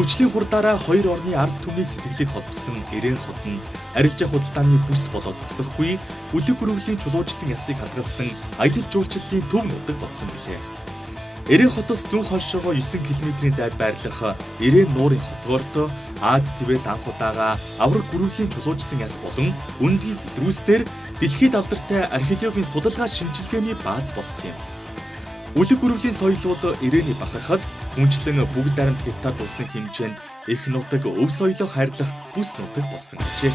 Хөгжлийн хурдаараа хоёр орны ард түмний сэтгэлийг холбосон Эрээн хот нь арилжаа худалдааны бүс болоод зогсохгүй үлэг хүрээлийн чулуужсан ясыг хадгалсан аялал жуулчлалын төв нутаг болсон билээ. Эрээн хотоос зүүн хойшоогоо 9 км-ийн зайд байрлах Эрээн нуурын хотгоорт Аз твээс анх удаага авраг гүрвлийн чулуужсан яс болон өндгийн илрүүлснээр дэлхийд алдартай археологийн судалгаа шинжилгээний бааз болсон юм. Үлэг гүрвлийн соёл бол Эрээний бахархал, түнчлэн бүгд дарамт хятад улсын хэмжээнд их нутаг өв соёлоо хайрлах бүс нутаг болсон гэжээ.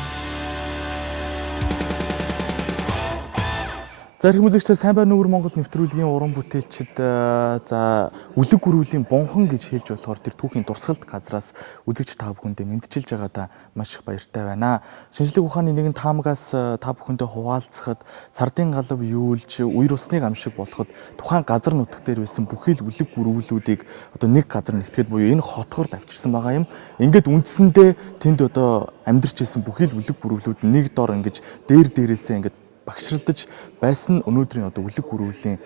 Зарим үзэгчдээ сайн байна уу Монгол нэвтрүүлгийн уран бүтээлчид үлэг гүрвлийн бунхан гэж хэлж болохоор тэр түүхийн дурсгалт газраас үзэгч та бүхэндээ мэдчилж байгаадаа маш их баяртай байна. Шинжлэх ухааны нэгэн таамагаас та бүхэндээ хуваалцахад сардын галав юулж үер усны гамшиг болоход тухайн газар нутаг дээр байсан бүхий л үлэг гүрвлүүдийг одоо нэг газар нэгтгэхэд буюу энэ хотгорд авчирсан байгаа юм. Ингээд үндсэндээ тэнд одоо амьдарч байсан бүхий л үлэг гүрвлүүд нэг дор ингэж дээрээсээ ингээд багшралдаж байсан өнөөдрийн одоо үлэг гүрвлийн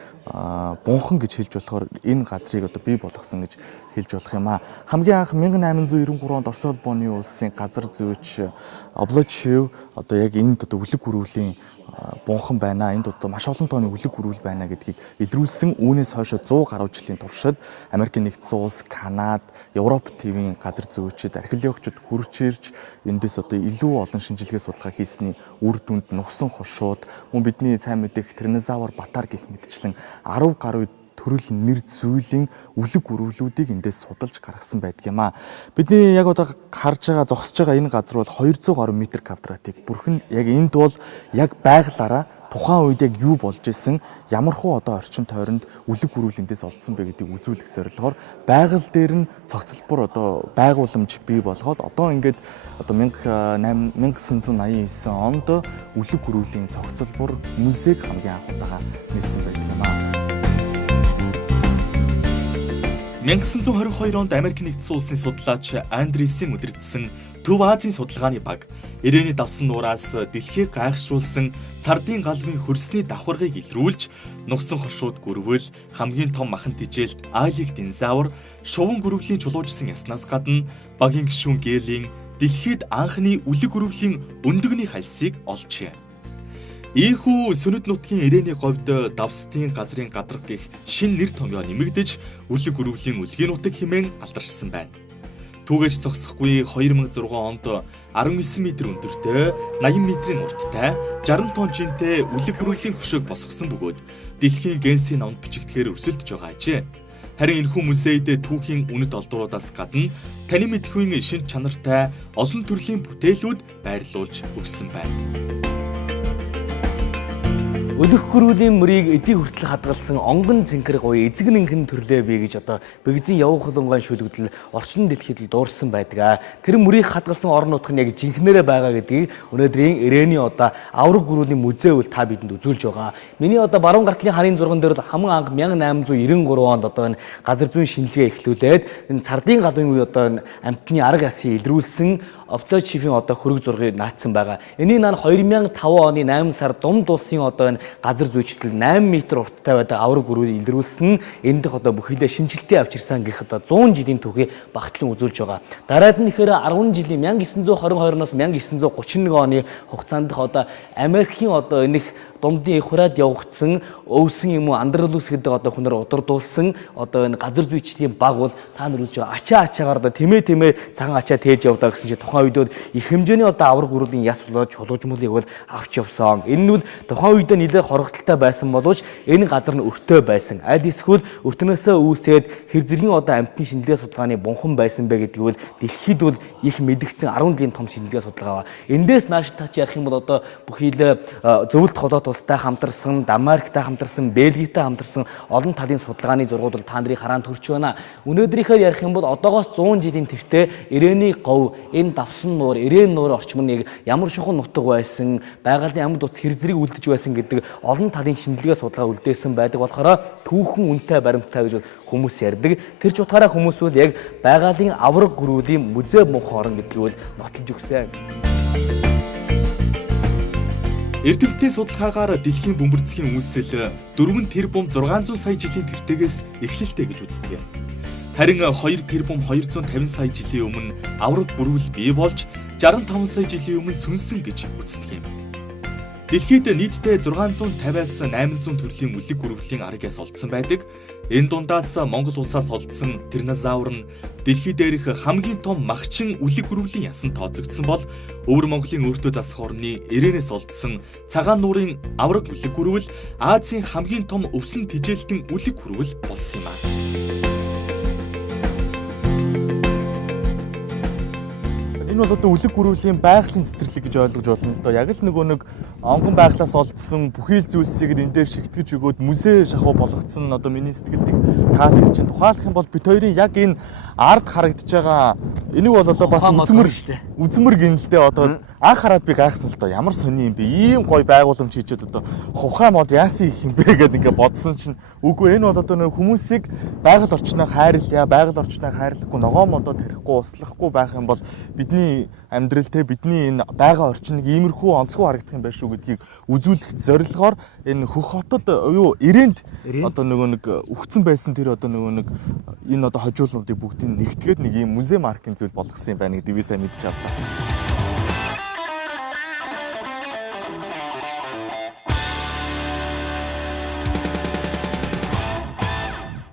бунхан гэж хэлж болохоор энэ газрыг одоо бий болгосон гэж хэлж болох юм а. Хамгийн анх 1893 онд Орос улбооны улсын газар зүйч Облочев одоо яг энд одоо үлэг гүрвлийн бунхан байна. Энд одоо маш олон тооны үлэг гүрвэл байна гэдгийг илрүүлсэн. Үүнээс хойш 100 гаруй жилийн туршид Америкийн нэгдсэн улс, Канада, Европ ТV-ийн газар зүйчид, археологчид хурж ирж эндээс одоо илүү олон шинжилгээ судалгаа хийсний үр дүнд нугсан хошууд, мөн бидний сайн мэдих Тиранозавр Батар гэх мэтчлэн 10 гаруй төрөл нэр зүйлийн үлэг гүрвлүүдийг эндээс судалж гаргасан байдаг юм а. Бидний яг одоо харж байгаа зогсож байгаа энэ газар бол 200 гаруй метр квадратыг бүрхэн яг энд бол яг байгалаараа тухайн үед яг юу болж исэн, ямар хуу одоо орчин тойронд үлэг гүрвэл эндээс олдсон бэ гэдгийг үзүүлэх зорилгоор байгаль дээр нь цогцлбор одоо байгууламж бий болгоод одоо ингээд одоо 1989 онд үлэг гүрвлийн цогцлбор музейг хамгийн анх удаага нээсэн байдаг юм а. 1922 онд Америк нэгдсэн улсын судлаач Андресийн удирдсан Төв Азийн судалгааны баг Эрээний давсан нуураас дэлхийг гайхшруулсан цардын галвын хөрсний давхаргыг илрүүлж нугсан хоршууд гүрвэл хамгийн том махан тижээлт Айлих динозавр шуван гүрвлийн чулуужсан яснаас гадна багийн гишүүн Гелийн дэлхийд анхны үлэг гүрвлийн өндөгний хальсыг олжээ. Ийхүү сүнэд нутгийн Эрээний говьд давстын газрын гадарга гих шин нэр томьёо нэмэгдэж үлэг гүрвлийн үлгийн нутаг хэмээн алдаршсан байна. Түүгэж зогсохгүй 2006 онд 19 м өндөртэй, 80 м-ийн урттай, 60 тонн жинтэй үлэг гүрвлийн хөшөөг босгосон бөгөөд дэлхийн Генсийн номд бичигдэхээр өрсөлдөж байгаа ажээ. Харин энэхүү музейд түүхийн үнэт олдруулаас гадна таны мэдхүйн шин чанартай олон төрлийн бүтээлүүд байрлуулж өгсөн байна. Үлэг гүрвлийн мөрийг эдийн хүртэл хадгалсан онгон цэнхэр гоё эзэг нэнхэн төрлөө бий гэж одоо бэгзийн явуу хулангайн шүлэгдэл орчин дэлхийд л дуурсан байдаг. Тэр мөрийг хадгалсан орон нутг нь яг жинхнэрээ байгаа гэдгийг өнөөдрийн Эрээний одоо авраг гүрвлийн музей үл та бидэнд үзүүлж байгаа. Миний одоо баруун гартлын харийн зурган дээр бол хамгийн анх 1893 онд одоо энэ газар зүйн шинжилгээ эхлүүлээд энэ цардын галвын үе одоо амьтны арга ясыг илрүүлсэн Облочевийн одоо хөрөг зургийг наацсан байгаа. Энийг наа 2005 оны 8 сард Думд улсын одоо энэ газар зүйчдэл 8 м урттай байдаг авраг гүрвийг илрүүлсэн нь эндх одоо бүхийдээ шинжилтийн авчирсан гэх одоо 100 жилийн түүхийг багтлан үзүүлж байгаа. Дараад нь ихээр 10 жилийн 1922-оос 1931 оны хугацаанд одоо Америкийн одоо энэх Думдын хураад явагдсан өвсөн юм уу андралус гэдэг одоо хүнээр удирдуулсан одоо энэ газар зүйчдийн баг бол та нар үзэж байгаа ачаагаар одоо тэмээ цагаан ачаа тээж явдаа гэсэн чинь тухайн үед их хэмжээний одоо авраг гүрвлийн яс болоод чулуужмуулыг бол авч явсан. Энэ нь бол тухайн үед нэлээд хорогдолтой байсан боловч энэ газар нь өртөө байсан. Аль эсвэл өртнөөсөө үүсээд хэр зэргийн одоо амьтны шинжилгээ судалгааны бунхан байсан бэ гэдгийг бол дэлхийд бол их мэдгдсэн 10 жилийн том шинжилгээ судалгаа ба. Эндээс нааш тач ярих юм бол одоо бүхий л зөвлөлт холоот улстай хамтарсан, Дамарктай хамтарсан, Бельгитэй хамтарсан олон талын судалгааны зургууд бол та нарыг хараанд хүрч байна. Өнөөдрийнхөө ярих юм бол одоогоос 100 жилийн тэртээ Эрээний говь, энэ давсан нуур, Эрээн нуурын орчим нь ямар шухан нутаг байсан, байгалийн амьд утас хэр зэрэг үлдэж байсан гэдэг олон талын шинжилгээ судалгаа үлдээсэн байдаг болохоор түүхэн үнэтэй баримттай гэж хүмүүс ярьдаг. Тэр ч утгаараа хүмүүс бол яг байгалийн авраг гүрвлийн музей бунхан орон гэдгийг бол нотолж өгсөн. Эрдэмтдийн судалгаагаар дэлхийн бөмбөрцгийн үүсэл 4 тэрбум 600 сая жилийн тэртегээс эхлэлтэй гэж үздэг. Харин 2 тэрбум 250 сая жилийн өмнө авраг бүрвэл бий болж 65 сая жилийн өмнө сүнсэн гэж үздэг юм. Дэлхийд нийтдээ 650-аас 800 төрлийн үлэг гүрвлийн аргаас олдсон байдаг. Энэ дундаас Монгол улсаас олдсон тиранозавр нь дэлхий дээрх хамгийн том махчин үлэг гүрвлийн ясан тооцогдсон бол Өвөр Монголын өөртөө засах орны ирээнээс олдсон цагаан нуурын авраг үлэг гүрвэл Азийн хамгийн том өвсөн тижээлтэн үлэг гүрвэл болсон юм аа. Энэ бол одоо үлэг гүрвлийн байгалийн цэцэрлэг гэж ойлгож болно л доо. Яг л нөгөө нэг онгон байглаас олдсон бүхий л зүйлсийг энэ дээр шигтгэж өгөөд музей шахуу болгоцсон одоо миний сэтгэлд таалагдж чинь тухайлах юм бол бид хоёрын яг энэ ард харагдаж байгаа энийг бол одоо бас үзмэр гинэлтэй одоо анх хараад би гайхсан л доо. Ямар сони юм бэ? Ийм гоё байгууламж хийчихэд одоо хувхай мод яасан их юм бэ гэдээ ингээ бодсон чинь үгүй энэ бол одоо нэг хүмүүсийг байгаль орчноо хайрлая, байгаль орчноо хайрлахгүй ногоо модоо тарихгүй услахгүй байх юм бол бидний амьдрал те бидний энэ байгаль орчныг иймэрхүү онцгой харагдах юм байна шүү гэдгийг үзүүлэх зорилгоор энэ хөх хотод юу ирээнд одоо нөгөө нэг өгцөн байсан тэр одоо нөгөө нэг энэ одоо хожуулнуудыг бүгдийг нэгтгээд нэг ийм музей маркийн зүйл болгосон юм байна гэдэг би сайн мэдчихэв.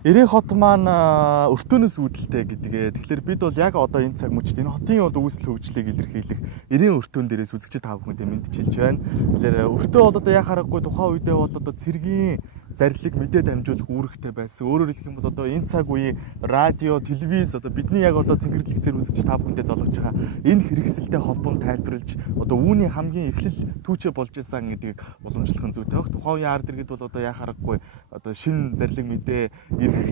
Ирээн хот маань өртөөнөөс үүдэлтэй гэдгээ. Тэгэхээр бид бол яг одоо энэ цаг мөчид энэ хотын одоо үүсэл хөгжлийг илэрхийлэх ирээн өртөөн дээрээс үзэгчид тав бүхэндээ мэдчилж байна. Тэгэхээр өртөө бол одоо яг харахгүй тухайн үедээ бол одоо цэргийн зарлиг мэдээ дамжуулах үүрэгтэй байсан. Өөрөөр хэлэх юм бол одоо энэ цаг үеийн радио, телевиз одоо бидний яг одоо цэнгэрлэг зэрэг үзэгч тав бүхэндээ золгож байгаа энэ хэрэгсэлтэй холбоон тайлбарлаж одоо үүний хамгийн эхлэл түүчээ болж исэн гэдгийг уламжлах нь зүйтэй баг. Тухайн үеийн ард иргэд бол одоо яг харахгүй одоо шинэ зарлиг мэдээ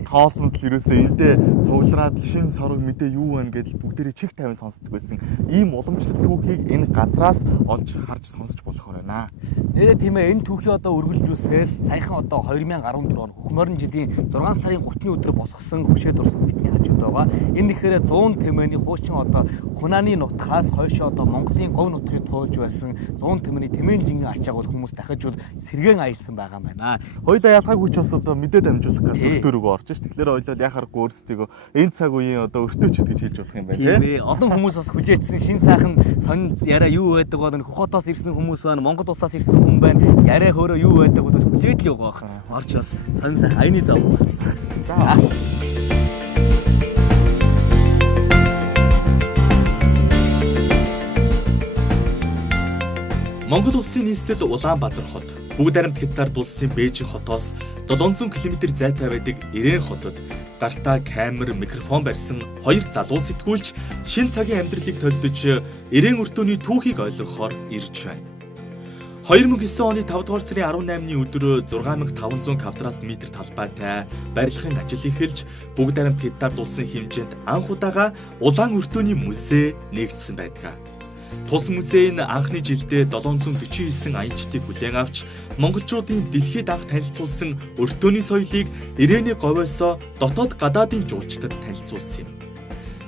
тоолсонд л ерөөсөө эндээ цуглараад шинэ сорог мэдээ юу байна гэдэл бүгдээрээ чих тавин сонсдог байсан. Ийм уламжлалт түүхийг энэ газраас олж харж сонсож болох байна. Нэрээ тийм ээ энэ түүхий одоо үргэлжлүүлсээс саяхан одоо 2014 он Хөхмөрн жилийн 6 сарын 30-ны өдөр босгосон хөшөө дурсах бидний хажууд байгаа. Энэ нэхээр 100 тэмээний хуучин одоо Хунааны нутгаас хойшоо одоо Монголын говь нутгийг туулж байсан 100 тэмээний тэмээн жингийн ачааг бол хүмүүс дахиж бол сэргээн аялсан байгаа юм байна. Хоёулаа ялгааг хүч бас одоо мэдээ дамжуулах гэж өртөө орж ш. Тэгэхээр хоёулаа яхаарахгүй өөрсдөө энэ цаг үеийн одоо өртөөч гэж хэлж болох юм байна тийм ээ. Олон хүмүүс бас хүчээдсэн шин сайхан сонин яриа юу байдаг бол Хөхотоос ирсэн хүмүүс байна, Монгол улсаас ирсэн хүн байна. Яриа хөөрөө юу байдаг бодож хүлээж л байгаа. Орж бас сонин сайхан хайны зав болчихсон. За. Монгол улсын нийслэл Улаанбаатар хот бүгд баримт хятад улсын Бээжин хотоос 700 км зайтай байдаг Ирээн хотод гартаа камер, микрофон барьсан хоёр залуу сэтгүүлч шин цагийн амьдралыг төлдөж Ирээн өртөөний түүхийг ойлгохоор ирж байна. 2009 оны 5 дугаар сарын 18-ны өдөр 6500 квадрат метр талбайтай барилгын ажил эхэлж бүгд баримт хятад улсын хэмжээнд анх удаага улаан өртөөний музей нэгдсэн байдаг. Тус музей нь анхны жилдээ 749 аянчдыг хүлээн авч монголчуудын дэлхийд анх танилцуулсан өртөөний соёлыг Ирээний говьосоо дотоод гадаадын жуулчдад танилцуулсан юм.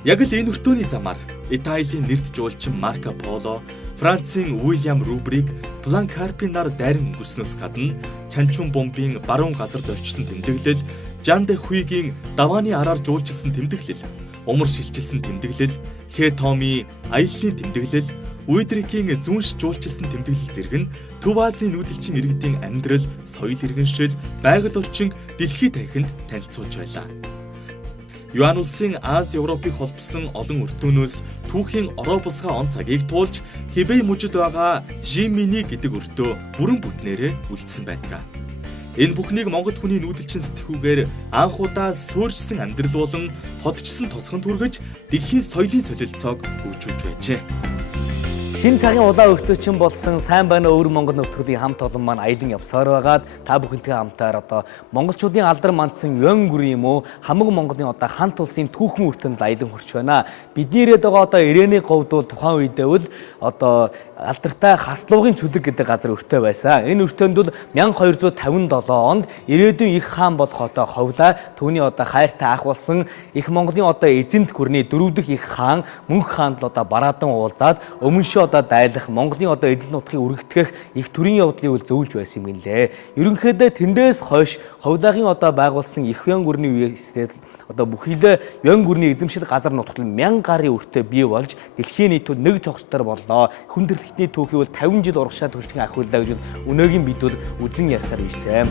Яг л энэ өртөөний замаар Италийн нэрт жуулчин Марко Поло, Францын Уильям Рубриг, План Карпийн нар дайран өнгөрснөөс гадна Чанчун бомбын баруун газарт орчсон тэмдэглэл, Жан де Хуигийн давааны араар жуулчилсан тэмдэглэл, умар шилжилсэн тэмдэглэл, Хэ Томи аяллаа тэмдэглэл, Уйдрикийн зүүнш жуулчилсан тэмдэглэл зэрэг нь Төв Азийн нүүдэлчин иргэдийн амьдрал, соёл иргэншил, байгаль орчин дэлхийд танхимд танилцуулж байлаа. Юан улсын Ази Европыг холбосон олон өртөөнөөс түүхийн ороо бусгай он цагийг туулж Хибэй мужид байгаа Жимини гэдэг өртөө бүрэн бүтнээрээ үлдсэн байдаг. Энэ бүхнийг монгол хүний нүүдэлчин сэтгүүгээр анх удаа суурьжсан амьдрал болон хотчсон тосгонд хүргэж дэлхийн соёлын солилцоог хөгжүүлж байжээ. Шинэ цагийн улаан өртөөчин болсон сайн байна өвөр Монгол нөтрөлийн хамт олон маань аялан явсаар байгаад та бүхэнтэй хамтаар одоо монголчуудын алдар мандсан Ён гүрэн юм уу хамаг Монголын одоо хамт улсын түүхэн өртөнд аялан хүрч байна. Бидний ирээд байгаа одоо Ирээний говьд бол тухайн үедээ бол одоо алдартай хаслуугын чүлэг гэдэг газар өртөө байсан. Энэ өртөөнд бол 1257 онд Ирээдүйн их хаан болох одоо Ховлаа түүний одоо хайртай ах болсон их Монголын одоо эзэнт гүрний дөрөв дэх их хаан Мөнх хаанд одоо бараадан уулзаад өмнөшөө одоо дайлах Монголын одоо эзэн нутгийг үргэлтгэх их төрийн явдлыг зөвлөж байсан юм гэлээ. Ерөнхийдөө тэндээс хойш Ховлагын одоо байгуулсан их Ён гүрний үеэс одоо бүхийдээ Ян гүрний эзэмшил газар нутгал 1000 гарын өртөө бий болж дэлхийн нийтүүд нэг цогцтор боллоо. Хүндрэлтний түүхий бол 50 жил урагшаа төрөлхөн ахиуллаа гэж өнөөгийн бид бол үзэн ярьсаар ирсэн.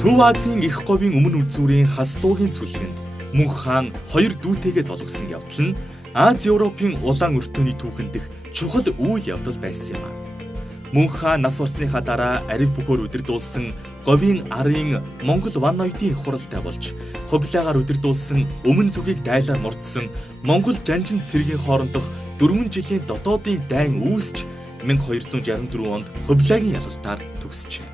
Төв Азийн их говийн өмнө үзүүрийн хаслуугийн цүлгэнд Мөнх хаан 2 дүүтэйгээ золгосон явдал нь Аз Европын улаан өртөөний түүхэн дэх чухал үйл явдал байсан юм а. Мөнх хаан нас барсныхаа дараа ариг бөхөөр удирдуулсан говийн арын Монгол ван ноёдын их хуралтай болж хобилагаар удирдуулсан өмнө зүгийг дайлаар мурдсан Монгол жанжин цэргийн хоорондох 4 жилийн дотоодын дайн үүсч 1264 онд хобилагийн ялалтаар төгсжээ.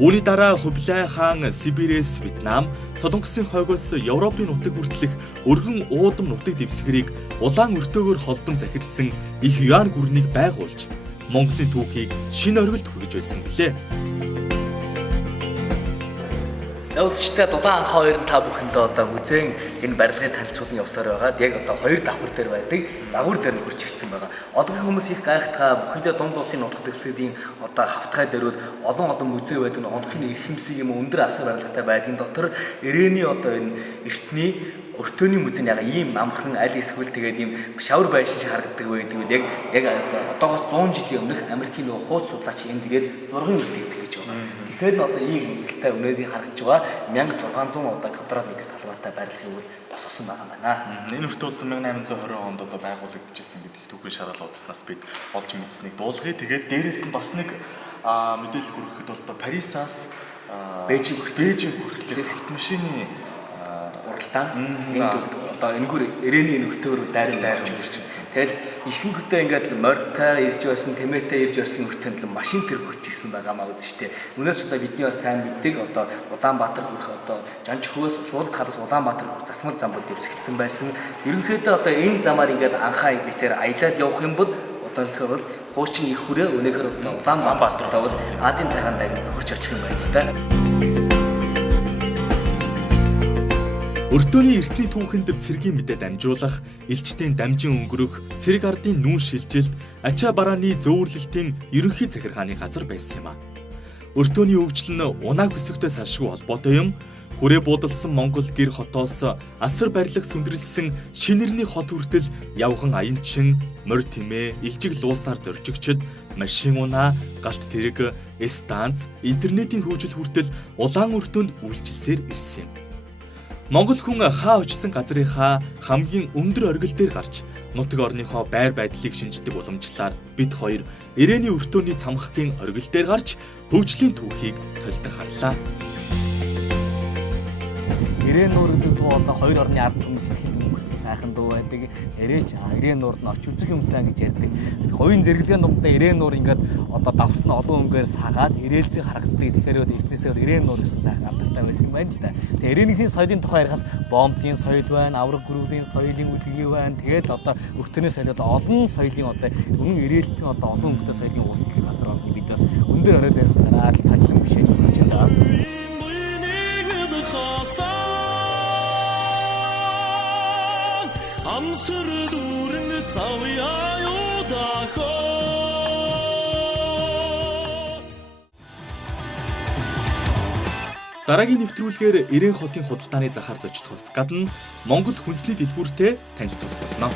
Үүний дараа Хубилай хаан Сибирээс Вьетнам, Солонгосын хойгоос Европын нутаг хүртэлх өргөн уудам нутаг дэвсгэрийг улаан өртөөгөөр холбон захирсан их Юан гүрнийг байгуулж Монголын түүхийг шинэ оргилд хүргэж байсан билээ. За үзэгчдээ Дулаан анхаа 2 та бүхэндээ одоо музейн энэ барилгыг танилцуулан явсаар байгаад яг одоо 2 давхар дээр байдаг загвар дээр нь хурж ирсэн байгаа. Олон хүмүүс их гайхтгаа бүхэлдээ дунд улсын нутаг дэвсгэрийн одоо хавтгай дээр олон музей байдаг нь онцлог эрхэмсэг юм өндөр асар барилгатай байдгийн дотор ирээний одоо энэ эртний өртөөний музейн яг ийм намхан аль эсвэл тэгээд ийм шавар байшин шиг харагддаг байдаг үл яг одоогоос 100 жилийн өмнөх Америкийн нөгөө хууц судлаач энэ тэгээд зургийн үлд эцэг гэж байна. Тэгэхээр одоо ийм үндэслэлтэй өнөөдрийг харагдж байгаа 1600 одоо квадрат метр талбайтай барилгыг бол босгосон байгаа байна. Энэ өртөө бол 1820 онд одоо байгуулагдчихсан гэдэг түүхийн шараал удснаас бид олж мэдсэнийг дуулгая. Тэгээд дээрэс нь бас нэг мэдээлэл хүрэхэд бол одоо Парисаас Бээжин хүртэл машины уралдаан энд одоо энэгээр ирээний энэ өртөөр дайран дайрч байсан. Тэгэл ихэнхдээ ингээд морьтой ирж байсан, тэмээтэй ирж байсан өртөнд л машин тэр хурж ирсэн байгаа маа үз штэ. Өнөөдөр одоо бидний бас сайн мэддэг одоо Улаанбаатар хүрэх одоо Жанчхөөс шуулт халаас Улаанбаатар хүрэх засмал зам бол дэвсэгдсэн байсан. Ерөнхийдөө одоо энэ замаар ингээд анхаа битээр аялаад явах юм бол одоо ихэр бол хуучин их хүрээ өнөөхөр Улаанбаатартай бол Азийн цагаан дайранд хурж очих юм байна л да. Өртөөний эртний түүхэнд цэргийн мэдээ дамжуулах, элчтийн дамжин өнгөрөх, цэрэг ардын нүүн шилжилт, ачаа барааны зөөвөрлөлтийн ерөнхий захиргааны газар байсан юм а. Өртөөний хөгжил нь унааг өсөхтэй салшгүй холбоотой юм. Хүрээ буудалсан Монгол гэр хотоос асар барилга сүндрэлсэн шинэрний хот хүртэл явхан аянчин, морь тэмээ, илжиг луусаар зорчигчд, машин унаа, галт тэрэг, станц, интернетийн хөгжил хүртэл улаан өртөөнд үйлчилсээр ирсэн юм. Монгол хүн хаа очсон газрынхаа хамгийн өндөр оргил дээр гарч нутаг орныхоо байр байдлыг шинжлэх уламжлалаар бид хоёр ирээний өртөөний цамхгийн оргил дээр гарч хөгжлийн түүхийг толдох харлаа. Ирээн нуур гэдэг дуу одоо хоёр орны ард хүмүүс ихэд өнгөрсөн сайхан дуу байдаг. Ирээч ирээн нуурд нь оч үзэх юмсан гэж ярьдаг. Говийн зэрэглэгийн дундаа ирээн нуур ингээд одоо давсны олон өнгөөр сагаад ирээлзийг харагддаг. Тэгэхээр эртнээсээ ирээн нуур гэсэн сайхан алдартай байсан юм байна л да. Тэгээ ирээнийхний соёлын тухай ярихаас бомтын соёл байна, авраг гүрүүлийн соёлын үлгий байна. Тэгээд одоо өртөөнөөс солиод олон соёлын одоо өмнө ирээлзсэн одоо олон өнгөтэй соёлын үүсгэх газар байна. Бид бас өндөр оройд ярьснараа танилан бишээ зогсож байна. Амсэр дүүрэн цавьяа юудахоо. Дараагийн нэвтрүүлгээр Ирээн хотын худалдааны захаар зочлохоос гадна Монгол хүнсний дэлгүүртэй танилцуулах болно.